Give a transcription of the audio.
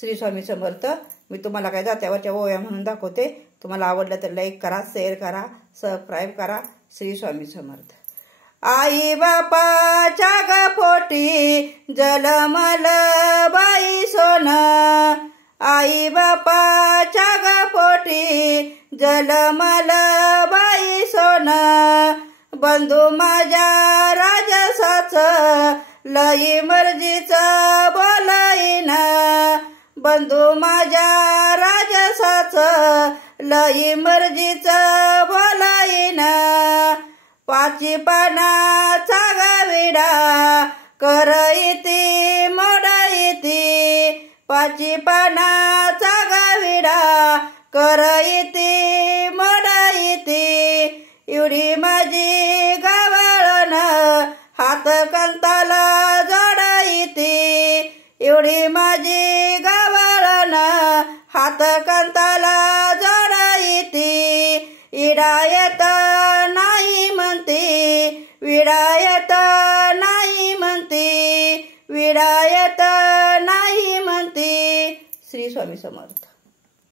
श्री स्वामी समर्थ. मी तुम्हाला काय जात्यावरच्या ओव्या म्हणून दाखवते. तुम्हाला आवडलं तर लाईक करा, शेअर करा, सबस्क्राईब करा. श्री स्वामी समर्थ. आई बापाच्या ग पोटी जलमल बाई सोन, आई बापाच्या ग पोटी जलमल बाई सोन, बंधू माझ्या राजसाच लई मर्जीच बोलाईन, बंधू माझ्या राजसाच लई मर्जीच बोलाईन, पाची पानाचा विडा करईती मोडईती, पाची पानाचा विडा करईती मोडईती, एवढी माझी गावाळण हात कंताला जोडईती, एवढी माझी गावाळण हात कंताला जोडईती, इडायत नाही म्हणती विडायत नाही म्हणती, विडायत नाही म्हणती. श्री स्वामी समर्थ.